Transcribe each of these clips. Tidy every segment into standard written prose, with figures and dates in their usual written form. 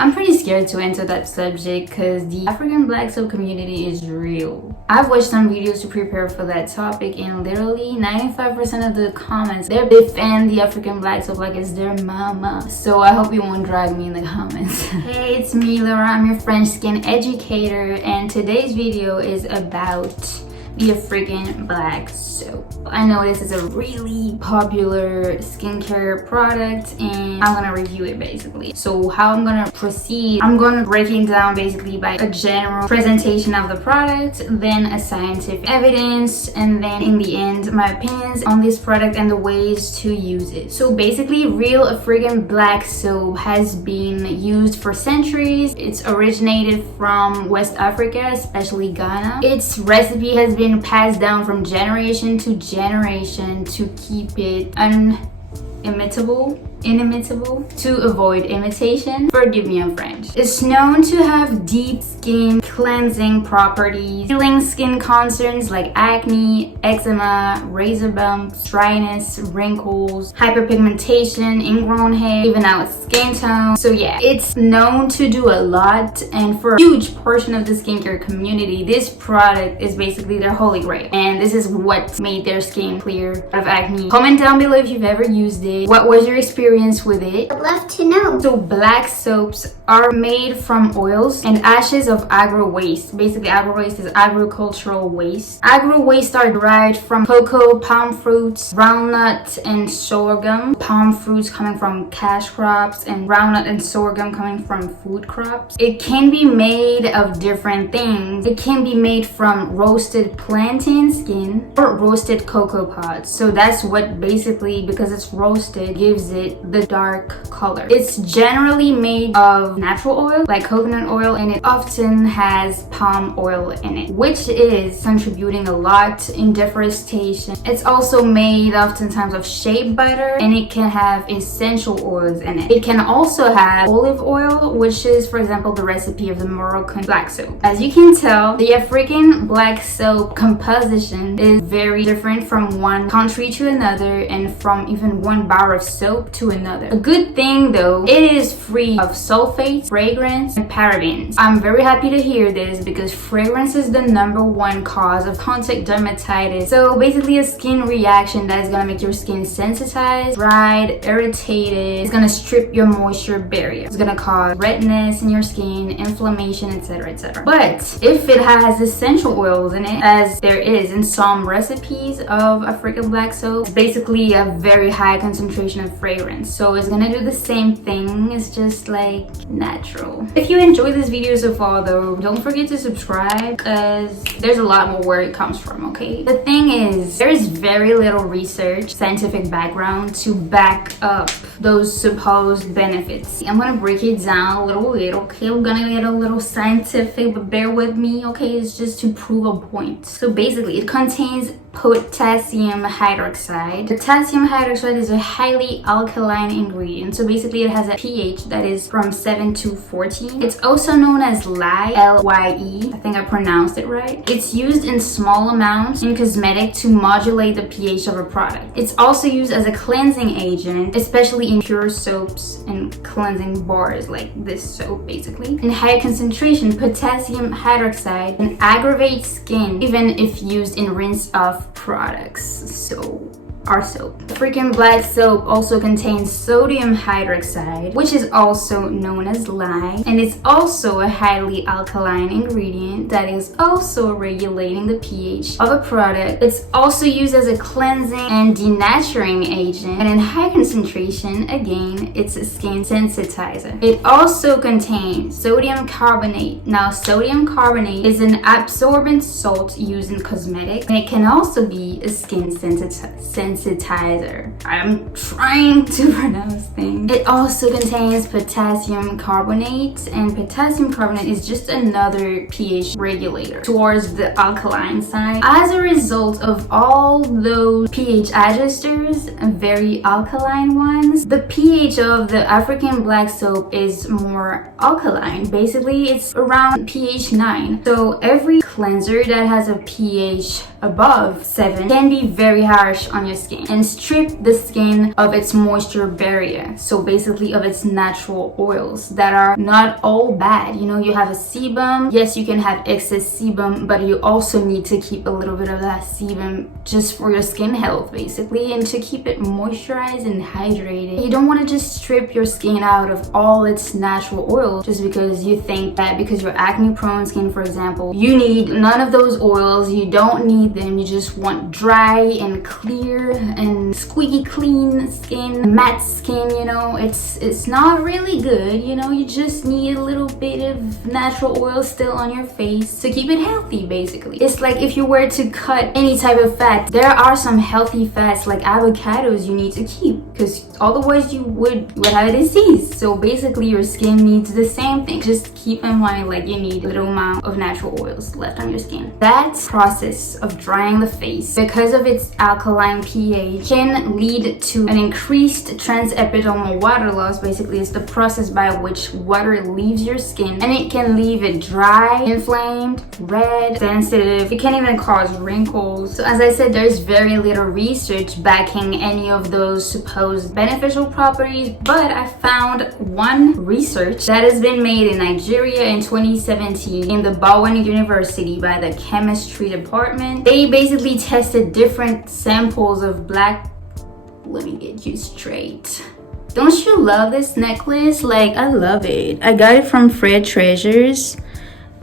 I'm pretty scared to enter that subject because the African black soap community is real. I've watched some videos to prepare for that topic and literally 95% of the comments, they defend the African black soap like it's their mama. So I hope you won't drag me in the comments. Hey, it's me Laura, I'm your French skin educator, and today's video is about the African black soap. I know this is a really popular skincare product and I'm gonna review it basically. So how I'm gonna proceed, I'm gonna break it down basically by a general presentation of the product, then a scientific evidence, and then in the end my opinions on this product and the ways to use it. So basically, real African black soap has been used for centuries. It's originated from West Africa, especially Ghana. Its recipe has been passed down from generation to generation to keep it inimitable to avoid imitation. Forgive me, I'm French. It's known to have deep skin cleansing properties, healing skin concerns like acne, eczema, razor bumps, dryness, wrinkles, hyperpigmentation, ingrown hair, even out skin tone. So yeah, it's known to do a lot, and for a huge portion of the skincare community, this product is basically their holy grail, and this is what made their skin clear of acne. Comment down below if you've ever used it. What was your experience with it? I'd love to know. So black soaps are made from oils and ashes of agro waste. Basically, agro waste is agricultural waste. Agro waste are derived from cocoa, palm fruits, groundnut, and sorghum. Palm fruits coming from cash crops and groundnut and sorghum coming from food crops. It can be made of different things. It can be made from roasted plantain skin or roasted cocoa pods. So that's what basically, because it's roasted, gives it the dark color. It's generally made of natural oil like coconut oil, and it often has palm oil in it, which is contributing a lot in deforestation. It's also made oftentimes of shea butter, and it can have essential oils in it. It can also have olive oil, which is, for example, the recipe of the Moroccan black soap. As you can tell, the African black soap composition is very different from one country to another, and from even one bar of soap to another. A good thing though, it is free of sulfates, fragrance, and parabens. I'm very happy to hear this because fragrance is the #1 cause of contact dermatitis. So basically a skin reaction that is gonna make your skin sensitized, dried, irritated. It's gonna strip your moisture barrier. It's gonna cause redness in your skin, inflammation, etc, etc. But if it has essential oils in it, as there is in some recipes of African black soap, it's basically a very high concentration of fragrance. So it's gonna do the same thing, it's just like natural. If you enjoyed this video so far though, don't forget to subscribe because there's a lot more where it comes from, okay? The thing is, there is very little research, scientific background to back up those supposed benefits. I'm gonna break it down a little bit, okay? I'm gonna get a little scientific, but bear with me, okay? It's just to prove a point. So basically, it contains potassium hydroxide. Potassium hydroxide is a highly alkaline ingredient. So basically it has a pH that is from 7 to 14. It's also known as lye, L-Y-E. I think I pronounced it right. It's used in small amounts in cosmetic to modulate the pH of a product. It's also used as a cleansing agent, especially in pure soaps and cleansing bars like this soap basically. In high concentration, potassium hydroxide can aggravate skin even if used in rinse-off products. So our soap. African black soap also contains sodium hydroxide, which is also known as lye, and it's also a highly alkaline ingredient that is also regulating the pH of a product. It's also used as a cleansing and denaturing agent, and in high concentration, again, it's a skin sensitizer. It also contains sodium carbonate. Now, sodium carbonate is an absorbent salt used in cosmetics, and it can also be a skin sensitizer. I'm trying to pronounce things. It also contains potassium carbonate, and potassium carbonate is just another pH regulator towards the alkaline side. As a result of all those pH adjusters, very alkaline ones, the pH of the African black soap is more alkaline. Basically, it's around pH 9. So every cleanser that has a pH above 7 can be very harsh on your skin and strip the skin of its moisture barrier, so basically of its natural oils that are not all bad. You know, you have a sebum. Yes, you can have excess sebum, but you also need to keep a little bit of that sebum just for your skin health basically, and to keep it moisturized and hydrated. You don't want to just strip your skin out of all its natural oil just because you think that because you're acne prone skin, for example, you need none of those oils. You don't need them. You just want dry and clear and squeaky clean skin, matte skin. You know, it's not really good. You know, you just need a little bit of natural oil still on your face to keep it healthy basically. It's like if you were to cut any type of fat, there are some healthy fats like avocados you need to keep, because otherwise you would have a disease. So basically your skin needs the same thing. Just keep in mind, like, you need a little amount of natural oils left on your skin. That process of drying the face, because of its alkaline pH, can lead to an increased transepidermal water loss. Basically, it's the process by which water leaves your skin, and it can leave it dry, inflamed, red, sensitive. It can even cause wrinkles. So as I said, there's very little research backing any of those supposed beneficial properties, but I found one research that has been made in Nigeria in 2017 in the Bowen University by the chemistry department. They basically tested different samples of black. Let me get you straight. Don't you love this necklace? Like, I love it. I got it from Fred Treasures,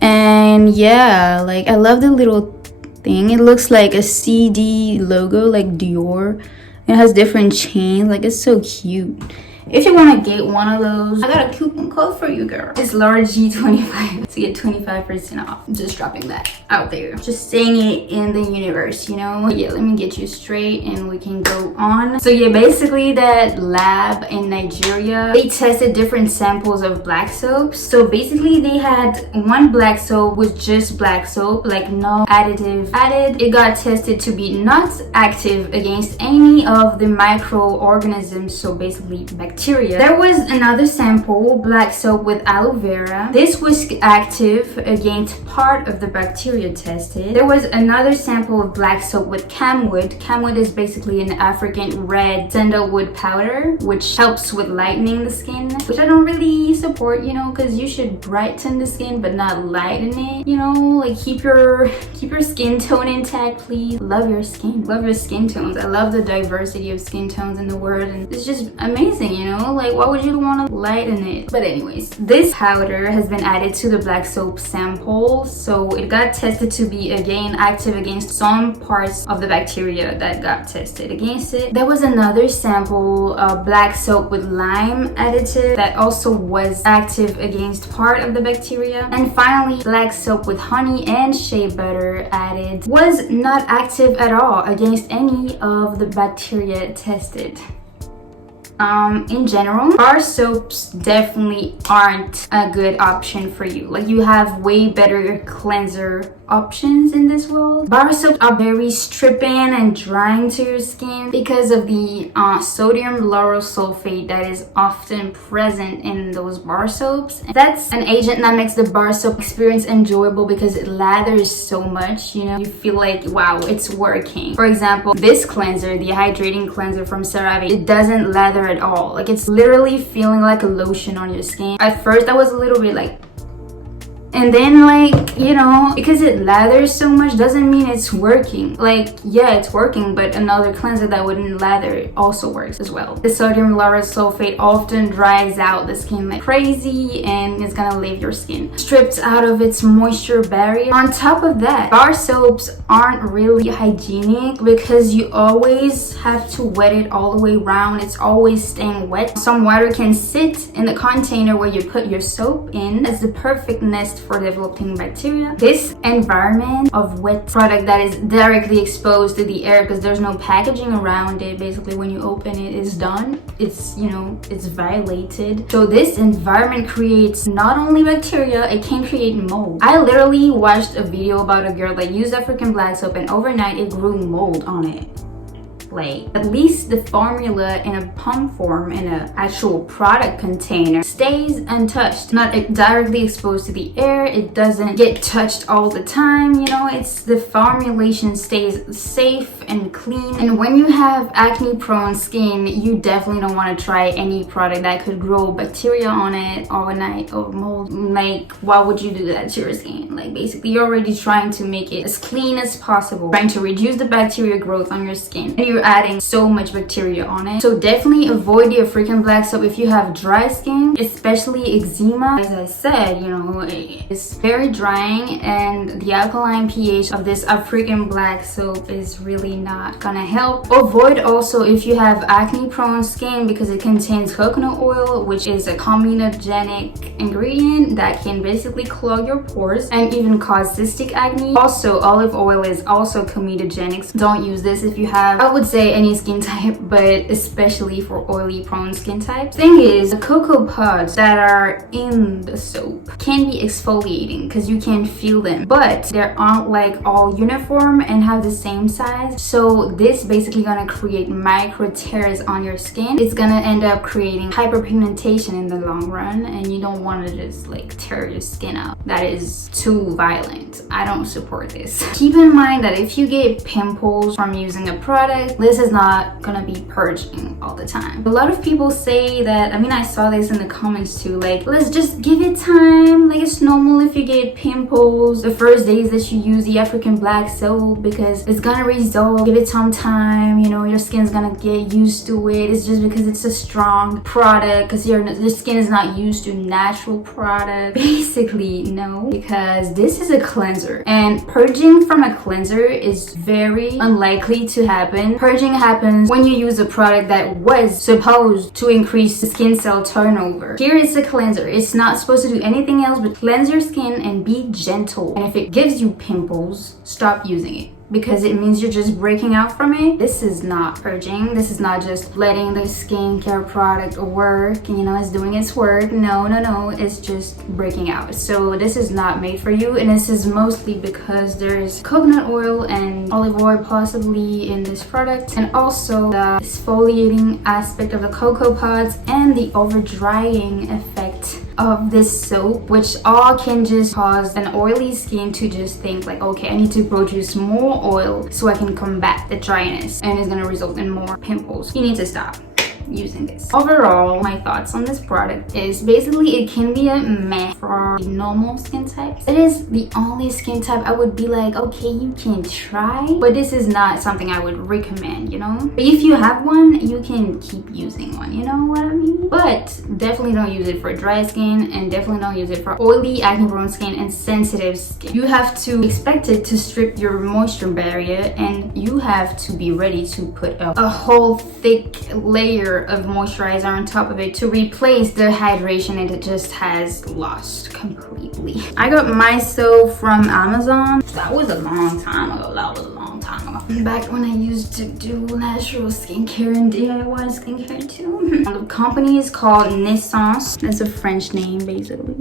and yeah, like, I love the little thing. It looks like a CD logo, like Dior. It has different chains. Like, it's so cute. If you want to get one of those, I got a coupon code for you, girl. It's Laura G25 to get 25% off. Just dropping that out there. Just saying it in the universe, you know? Yeah, let me get you straight and we can go on. So yeah, basically that lab in Nigeria, they tested different samples of black soaps. So basically they had one black soap with just black soap, like no additive added. It got tested to be not active against any of the microorganisms, so basically bacteria. There was another sample, black soap with aloe vera. This was active against part of the bacteria tested. There was another sample of black soap with camwood. Camwood is basically an African red sandalwood powder, which helps with lightening the skin, which I don't really support, you know, because you should brighten the skin but not lighten it, you know, like keep your skin tone intact, please. Love your skin, love your skin tones. I love the diversity of skin tones in the world, and it's just amazing, you know, like why would you want to lighten it? But anyways, this powder has been added to the black soap sample, so it got tested to be again active against some parts of the bacteria that got tested against it. There was another sample of black soap with lime additive that also was active against part of the bacteria. And finally, black soap with honey and shea butter added was not active at all against any of the bacteria tested. In general, bar soaps definitely aren't a good option for you. Like, you have way better cleanser options in this world. Bar soaps are very stripping and drying to your skin because of the sodium lauryl sulfate that is often present in those bar soaps. That's an agent that makes the bar soap experience enjoyable because it lathers so much, you know, you feel like, wow, it's working. For example, this cleanser, the hydrating cleanser from CeraVe, it doesn't lather at all. Like, it's literally feeling like a lotion on your skin. At first I was a little bit like, and then, like, you know, because it lathers so much doesn't mean it's working. Like, yeah, it's working, but another cleanser that wouldn't lather also works as well. The sodium lauryl sulfate often dries out the skin like crazy, and it's gonna leave your skin stripped out of its moisture barrier. On top of that, bar soaps aren't really hygienic because you always have to wet it all the way around. It's always staying wet. Some water can sit in the container where you put your soap in. That's the perfect nest for developing bacteria. This environment of wet product that is directly exposed to the air because there's no packaging around it, basically when you open it, it's done. It's, you know, it's violated. So this environment creates not only bacteria, it can create mold. I literally watched a video about a girl that used African black soap and overnight it grew mold on it. like at least the formula in a pump form in an actual product container stays untouched, not directly exposed to the air. It doesn't get touched all the time, you know. It's the formulation stays safe and clean. And when you have acne prone skin, you definitely don't want to try any product that could grow bacteria on it overnight or mold. Like, why would you do that to your skin? Like, basically you're already trying to make it as clean as possible, trying to reduce the bacteria growth on your skin, and you're adding so much bacteria on it. So definitely avoid the African black soap if you have dry skin, especially eczema. As I said, you know, it's very drying, and the alkaline pH of this African black soap is really not gonna help. Avoid also if you have acne prone skin, because it contains coconut oil, which is a comedogenic ingredient that can basically clog your pores and even cause cystic acne. Also, olive oil is also comedogenic, so don't use this if you have, I would say, any skin type, but especially for oily prone skin types. Thing is, the cocoa pods that are in the soap can be exfoliating because you can feel them, but they aren't like all uniform and have the same size. So this basically gonna create micro tears on your skin. It's gonna end up creating hyperpigmentation in the long run, and you don't want to just like tear your skin up. That is too violent. I don't support this. Keep in mind that if you get pimples from using a product, this is not gonna be purging all the time. A lot of people say that, I mean, I saw this in the comments too, like, let's just give it time. Like, it's normal if you get pimples the first days that you use the African black soap, because it's gonna resolve. Give it some time, you know, your skin's gonna get used to it. It's just because it's a strong product, because your skin is not used to natural product. Basically, no, because this is a cleanser, and purging from a cleanser is very unlikely to happen. Purging happens when you use a product that was supposed to increase the skin cell turnover. Here is a cleanser. It's not supposed to do anything else but cleanse your skin and be gentle. And if it gives you pimples, stop using it, because it means you're just breaking out from it. This is not purging. This is not just letting the skincare product work, you know, it's doing its work. No, it's just breaking out. So this is not made for you, and this is mostly because there's coconut oil and olive oil possibly in this product, and also the exfoliating aspect of the cocoa pods and the over drying effect of this soap, which all can just cause an oily skin to just think like, okay, I need to produce more oil so I can combat the dryness, and it's gonna result in more pimples. You need to stop using this. Overall, my thoughts on this product is basically it can be a meh for normal skin types. It is the only skin type I would be like, okay, you can try, but this is not something I would recommend, you know. But if you have one, you can keep using one, you know what I mean. But definitely don't use it for dry skin, and definitely don't use it for oily, acne prone skin and sensitive skin. You have to expect it to strip your moisture barrier, and you have to be ready to put a whole thick layer of moisturizer on top of it to replace the hydration it just has lost completely. I got my soap from Amazon. That was a long time ago. Back when I used to do natural skincare and DIY skincare too. The company is called Naissance. That's a French name basically,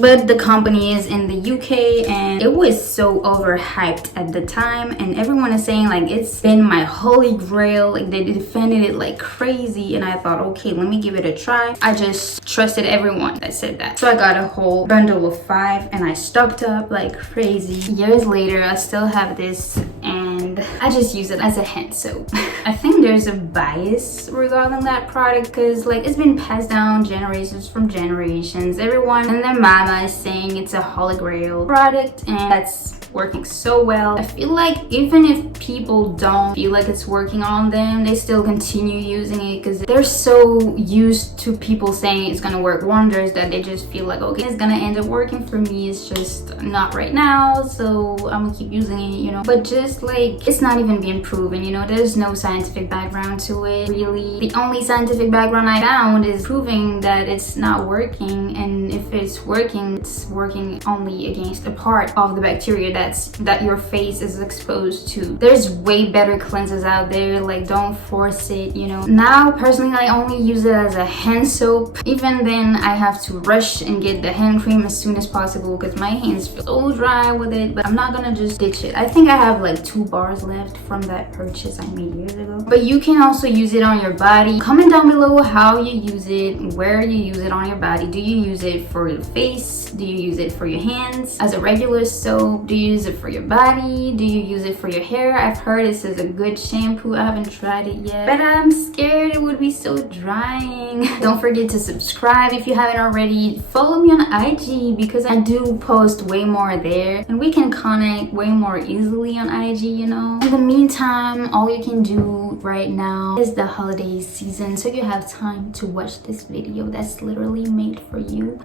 but the company is in the UK, and it was so overhyped at the time, and everyone is saying like it's been my holy grail. Like, they defended it like crazy, and I thought, okay, let me give it a try. I just trusted everyone that said that, so I got a whole bundle of 5 and I stocked up like crazy. Years later, I still have this, and I just use it as a hand soap. I think there's a bias regarding that product, because like it's been passed down generations from generations. Everyone and their mama is saying it's a holy grail product, and that's working so well. I feel like even if people don't feel like it's working on them, they still continue using it because they're so used to people saying it's gonna work wonders that they just feel like, okay, it's gonna end up working for me. It's just not right now, so I'm gonna keep using it, you know. But just like, it's not even being proven, you know. There's no scientific background to it, really. The only scientific background I found is proving that it's not working, and if it's working only against a part of the bacteria that that your face is exposed to. There's way better cleansers out there, like don't force it, you know. Now personally I only use it as a hand soap. Even then I have to rush and get the hand cream as soon as possible because my hands feel so dry with it, but I'm not gonna just ditch it. I think I have like 2 bars left from that purchase I made years ago. But you can also use it on your body. Comment down below how you use it, where you use it on your body. Do you use it for your face? Do you use it for your hands as a regular soap? Do you use it for your body? Do you use it for your hair? I've heard this is a good shampoo. I haven't tried it yet, but I'm scared it would be so drying. Don't forget to subscribe if you haven't already. Follow me on IG because I do post way more there and we can connect way more easily on IG, you know. In the meantime, all you can do right now is the holiday season, so you have time to watch this video that's literally made for you.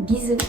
Bisous.